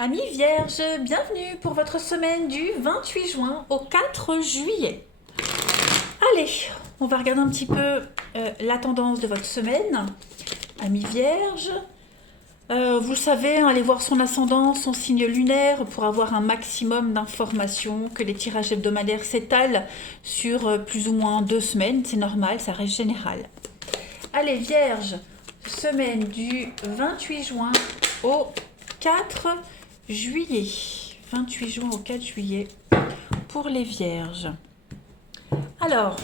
Amis Vierges, bienvenue pour votre semaine du 28 juin au 4 juillet. Allez, on va regarder un petit peu la tendance de votre semaine. Amis Vierges, vous le savez, allez voir son ascendant, son signe lunaire pour avoir un maximum d'informations, que les tirages hebdomadaires s'étalent sur plus ou moins 2 semaines, c'est normal, ça reste général. Allez Vierges, semaine du 28 juin au 4 juillet. 28 juin au 4 juillet pour les Vierges. Alors,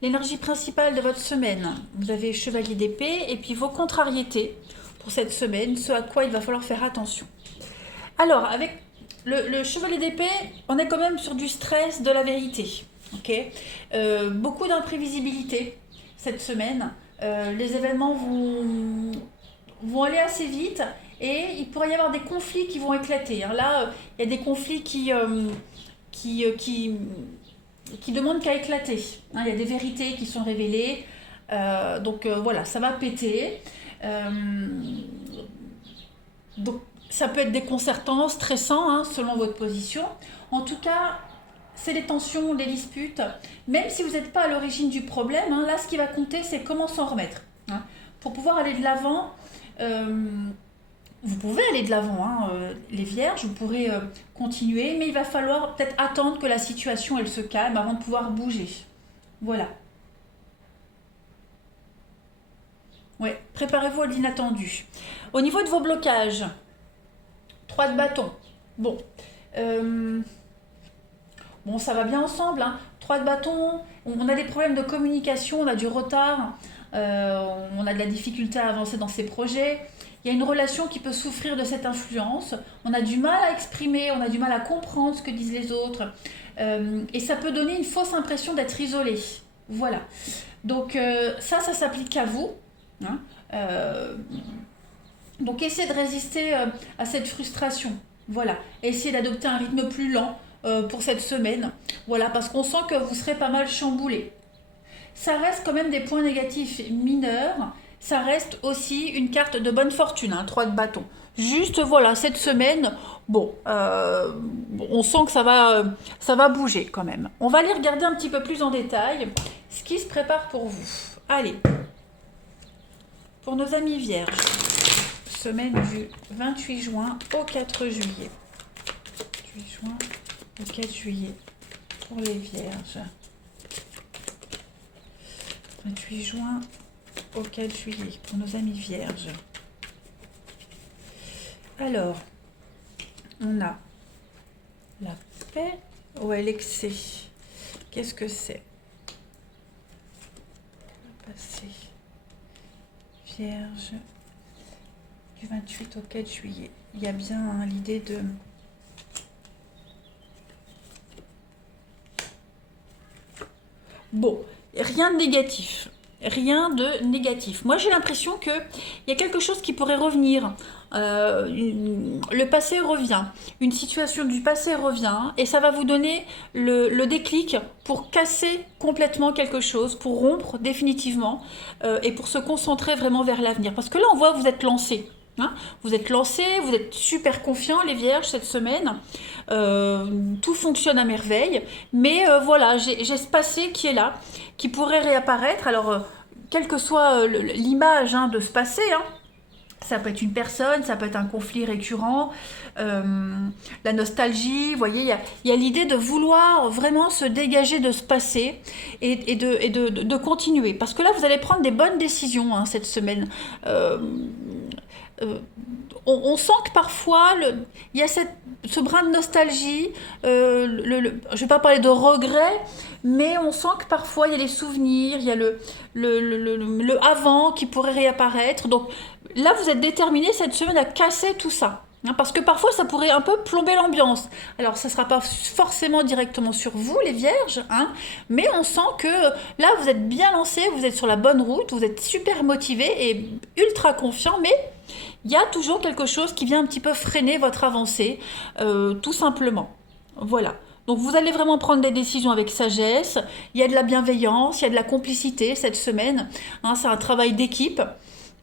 l'énergie principale de votre semaine, vous avez Chevalier d'épée et puis vos contrariétés pour cette semaine, ce à quoi il va falloir faire attention. Alors, avec le Chevalier d'épée, on est quand même sur du stress de la vérité. Okay, beaucoup d'imprévisibilité cette semaine. Les événements vont aller assez vite et il pourrait y avoir des conflits qui vont éclater. Là, il y a des conflits qui demandent qu'à éclater. Il y a des vérités qui sont révélées. Donc voilà, ça va péter. Donc ça peut être déconcertant, stressant, selon votre position. En tout cas, c'est les tensions, les disputes. Même si vous n'êtes pas à l'origine du problème, là, ce qui va compter, c'est comment s'en remettre. Pour pouvoir aller de l'avant, vous pouvez aller de l'avant, les Vierges, vous pourrez continuer, mais il va falloir peut-être attendre que la situation elle se calme avant de pouvoir bouger. Voilà. Ouais, préparez-vous à l'inattendu. Au niveau de vos blocages, 3 de bâton. Bon, ça va bien ensemble. 3 de bâton, on a des problèmes de communication, on a du retard, on a de la difficulté à avancer dans ses projets. Il y a une relation qui peut souffrir de cette influence. On a du mal à exprimer, on a du mal à comprendre ce que disent les autres. Et ça peut donner une fausse impression d'être isolé. Voilà. Donc ça s'applique à vous. Donc essayez de résister à cette frustration. Voilà. Essayez d'adopter un rythme plus lent pour cette semaine. Voilà, parce qu'on sent que vous serez pas mal chamboulé. Ça reste quand même des points négatifs mineurs. Ça reste aussi une carte de bonne fortune, 3 de bâton. Juste voilà, cette semaine, on sent que ça va bouger quand même. On va aller regarder un petit peu plus en détail ce qui se prépare pour vous. Allez, pour nos amis Vierges, semaine du 28 juin au 4 juillet. 28 juin au 4 juillet pour les Vierges. 28 juin au 4 juillet pour nos amis Vierges. Alors, on a la paix ou l'excès. Qu'est-ce que c'est? Passé. Vierge du 28 au 4 juillet. Il y a bien l'idée de... Bon, rien de négatif. Rien de négatif. Moi, j'ai l'impression qu'il y a quelque chose qui pourrait revenir. Le passé revient. Une situation du passé revient. Et ça va vous donner le déclic pour casser complètement quelque chose, pour rompre définitivement et pour se concentrer vraiment vers l'avenir. Parce que là, on voit que vous êtes lancé. Vous êtes lancé, vous êtes super confiants, les Vierges, cette semaine. Tout fonctionne à merveille. Mais voilà, j'ai ce passé qui est là, qui pourrait réapparaître. Alors, quelle que soit l'image de ce passé, ça peut être une personne, ça peut être un conflit récurrent, la nostalgie, vous voyez, il y a l'idée de vouloir vraiment se dégager de ce passé et de continuer. Parce que là, vous allez prendre des bonnes décisions cette semaine. On sent que parfois, il y a ce brin de nostalgie, je ne vais pas parler de regret, mais on sent que parfois il y a les souvenirs, il y a le avant qui pourrait réapparaître. Donc là, vous êtes déterminé cette semaine à casser tout ça. Parce que parfois, ça pourrait un peu plomber l'ambiance. Alors, ça ne sera pas forcément directement sur vous, les Vierges, mais on sent que là, vous êtes bien lancé, vous êtes sur la bonne route, vous êtes super motivé et ultra confiant, mais il y a toujours quelque chose qui vient un petit peu freiner votre avancée, tout simplement. Voilà. Donc vous allez vraiment prendre des décisions avec sagesse, il y a de la bienveillance, il y a de la complicité cette semaine, c'est un travail d'équipe.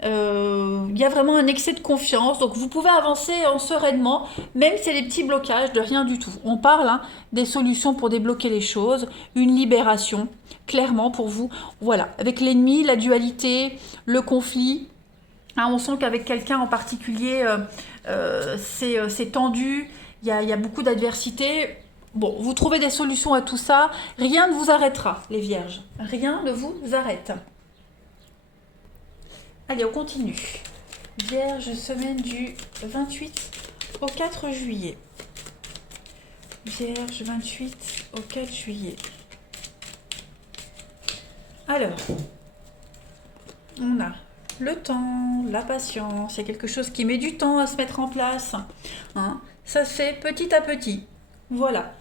Il y a vraiment un excès de confiance, donc vous pouvez avancer en sereinement, même si c'est des petits blocages de rien du tout. On parle hein, des solutions pour débloquer les choses, une libération, clairement pour vous. Voilà, avec l'ennemi, la dualité, le conflit, hein, on sent qu'avec quelqu'un en particulier, c'est tendu, il y a beaucoup d'adversité. Bon, vous trouvez des solutions à tout ça, rien ne vous arrêtera, les vierges. Rien ne vous arrête. Allez, on continue. Vierge, semaine du 28 au 4 juillet. Vierge, 28 au 4 juillet. Alors, on a le temps, la patience, il y a quelque chose qui met du temps à se mettre en place. Hein. Ça se fait petit à petit. Voilà.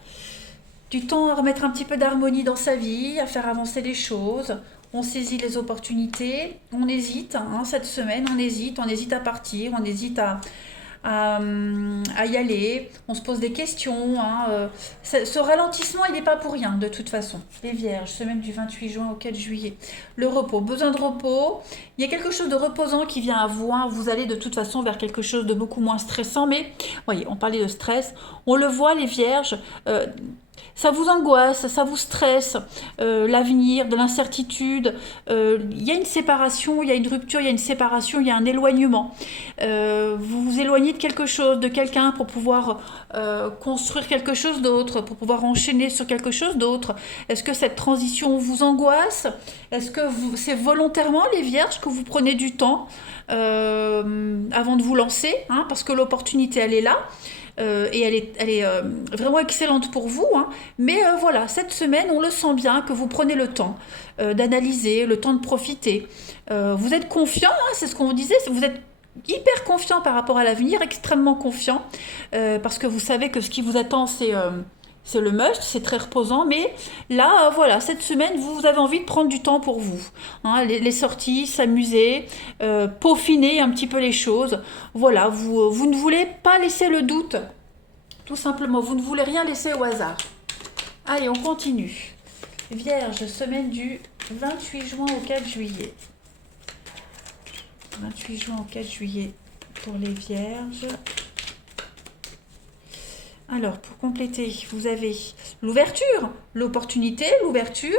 Du temps à remettre un petit peu d'harmonie dans sa vie, à faire avancer les choses. On saisit les opportunités, on hésite, hein, cette semaine, on hésite à partir, on hésite à y aller, on se pose des questions. Hein, ce ralentissement, il n'est pas pour rien, de toute façon. Les vierges, semaine du 28 juin au 4 juillet. Le repos, besoin de repos. Il y a quelque chose de reposant qui vient à vous. Hein, vous allez de toute façon vers quelque chose de beaucoup moins stressant. Mais, voyez, on parlait de stress. On le voit, les vierges. Ça vous angoisse, ça vous stresse, l'avenir, de l'incertitude. Il y a une séparation, il y a une rupture, il y a une séparation, il y a un éloignement. Vous vous éloignez de quelque chose, de quelqu'un pour pouvoir construire quelque chose d'autre, pour pouvoir enchaîner sur quelque chose d'autre. Est-ce que cette transition vous angoisse? Est-ce que c'est volontairement, les vierges, que vous prenez du temps avant de vous lancer, hein, parce que l'opportunité, elle est là. Et elle est vraiment excellente pour vous. Hein. Mais voilà, cette semaine, on le sent bien que vous prenez le temps d'analyser, le temps de profiter. Vous êtes confiant, hein, c'est ce qu'on vous disait, vous êtes hyper confiant par rapport à l'avenir, extrêmement confiant, parce que vous savez que ce qui vous attend, c'est le must, c'est très reposant, mais là, voilà, cette semaine, vous avez envie de prendre du temps pour vous. Hein, les sorties, s'amuser, peaufiner un petit peu les choses. Voilà, vous ne voulez pas laisser le doute, tout simplement. Vous ne voulez rien laisser au hasard. Allez, on continue. Vierge, semaine du 28 juin au 4 juillet. 28 juin au 4 juillet pour les vierges. Alors, pour compléter, vous avez l'ouverture, l'opportunité, l'ouverture.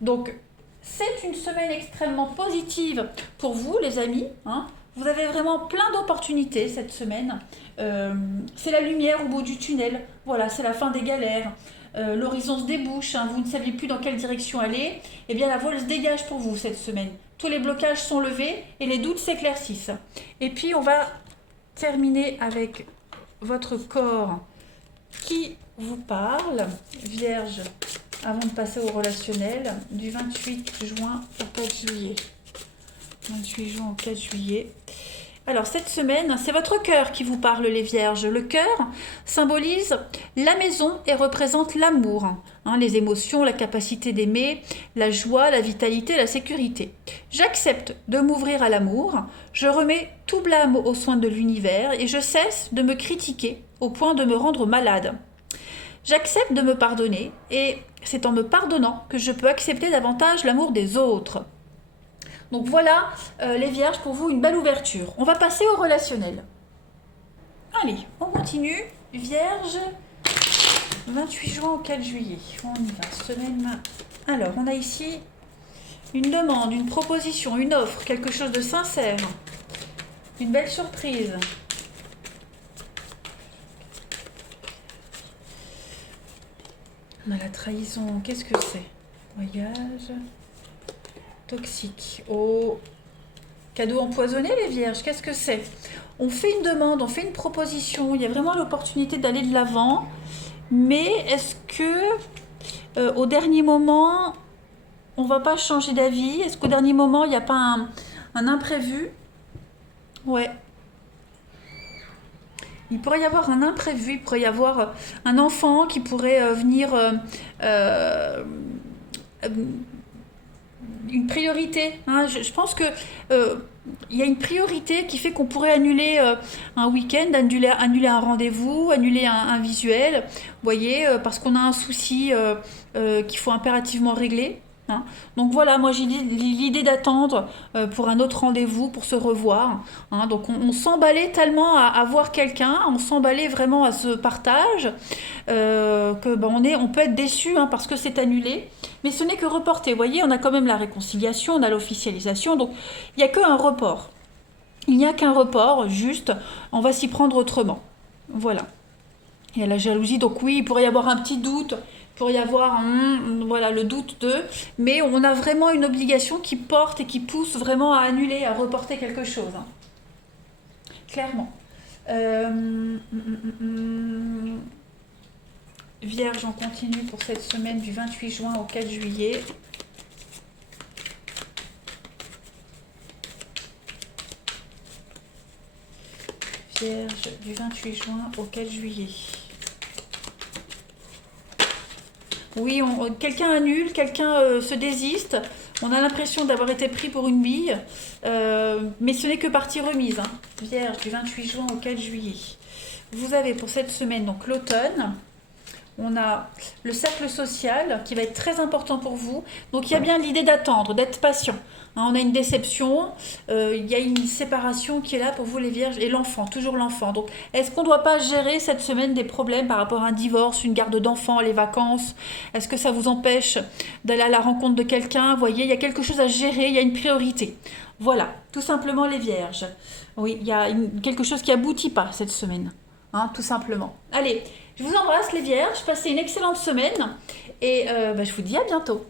Donc, c'est une semaine extrêmement positive pour vous, les amis. Hein. Vous avez vraiment plein d'opportunités cette semaine. C'est la lumière au bout du tunnel. Voilà, c'est la fin des galères. L'horizon se débouche. Hein. Vous ne saviez plus dans quelle direction aller. Eh bien, la voile se dégage pour vous cette semaine. Tous les blocages sont levés et les doutes s'éclaircissent. Et puis, on va terminer avec votre corps qui vous parle, Vierge, avant de passer au relationnel, du 28 juin au 4 juillet. 28 juin au 4 juillet. Alors, cette semaine, c'est votre cœur qui vous parle, les vierges. Le cœur symbolise la maison et représente l'amour, hein, les émotions, la capacité d'aimer, la joie, la vitalité, la sécurité. J'accepte de m'ouvrir à l'amour, je remets tout blâme aux soins de l'univers et je cesse de me critiquer au point de me rendre malade. J'accepte de me pardonner et c'est en me pardonnant que je peux accepter davantage l'amour des autres. Donc voilà, les vierges, pour vous, une belle ouverture. On va passer au relationnel. Allez, on continue. Vierge, 28 juin au 4 juillet. On y va, semaine. Alors, on a ici une demande, une proposition, une offre, quelque chose de sincère. Une belle surprise. On a la trahison. Qu'est-ce que c'est? Voyage. Toxique. Oh, cadeau empoisonné, les vierges, qu'est-ce que c'est? On fait une demande, on fait une proposition, il y a vraiment l'opportunité d'aller de l'avant, mais est-ce que au dernier moment, on va pas changer d'avis? Est-ce qu'au dernier moment, il n'y a pas un imprévu? Ouais. Il pourrait y avoir un imprévu, il pourrait y avoir un enfant qui pourrait venir... une priorité. Hein. Je pense que y a une priorité qui fait qu'on pourrait annuler un week-end, annuler un rendez-vous, annuler un visuel, vous voyez, parce qu'on a un souci qu'il faut impérativement régler. hein. Donc voilà, moi j'ai l'idée d'attendre pour un autre rendez-vous, pour se revoir, hein. Donc on s'emballait tellement à voir quelqu'un, on s'emballait vraiment à ce partage, que ben, on peut être déçu, hein, parce que c'est annulé. Mais ce n'est que reporté. Vous voyez, on a quand même la réconciliation, on a l'officialisation, donc il n'y a qu'un report. Il n'y a qu'un report, juste, on va s'y prendre autrement. Voilà. Il y a la jalousie, donc oui, il pourrait y avoir un petit doute, il pourrait y avoir voilà, le doute de, mais on a vraiment une obligation qui porte et qui pousse vraiment à annuler, à reporter quelque chose, hein. Clairement. Vierge, on continue pour cette semaine du 28 juin au 4 juillet. Vierge, du 28 juin au 4 juillet. Oui, quelqu'un annule, quelqu'un se désiste. On a l'impression d'avoir été pris pour une bille. Mais ce n'est que partie remise, hein. Vierge, du 28 juin au 4 juillet. Vous avez pour cette semaine donc l'automne. On a le cercle social qui va être très important pour vous. Donc il y a bien l'idée d'attendre, d'être patient, hein. On a une déception, il y a une séparation qui est là pour vous les vierges et l'enfant, toujours l'enfant. Donc est-ce qu'on ne doit pas gérer cette semaine des problèmes par rapport à un divorce, une garde d'enfants, les vacances? Est-ce que ça vous empêche d'aller à la rencontre de quelqu'un? Vous voyez, il y a quelque chose à gérer, il y a une priorité. Voilà, tout simplement les vierges. Oui, il y a quelque chose qui aboutit pas cette semaine, hein, tout simplement. Allez, je vous embrasse les vierges, passez une excellente semaine et je vous dis à bientôt.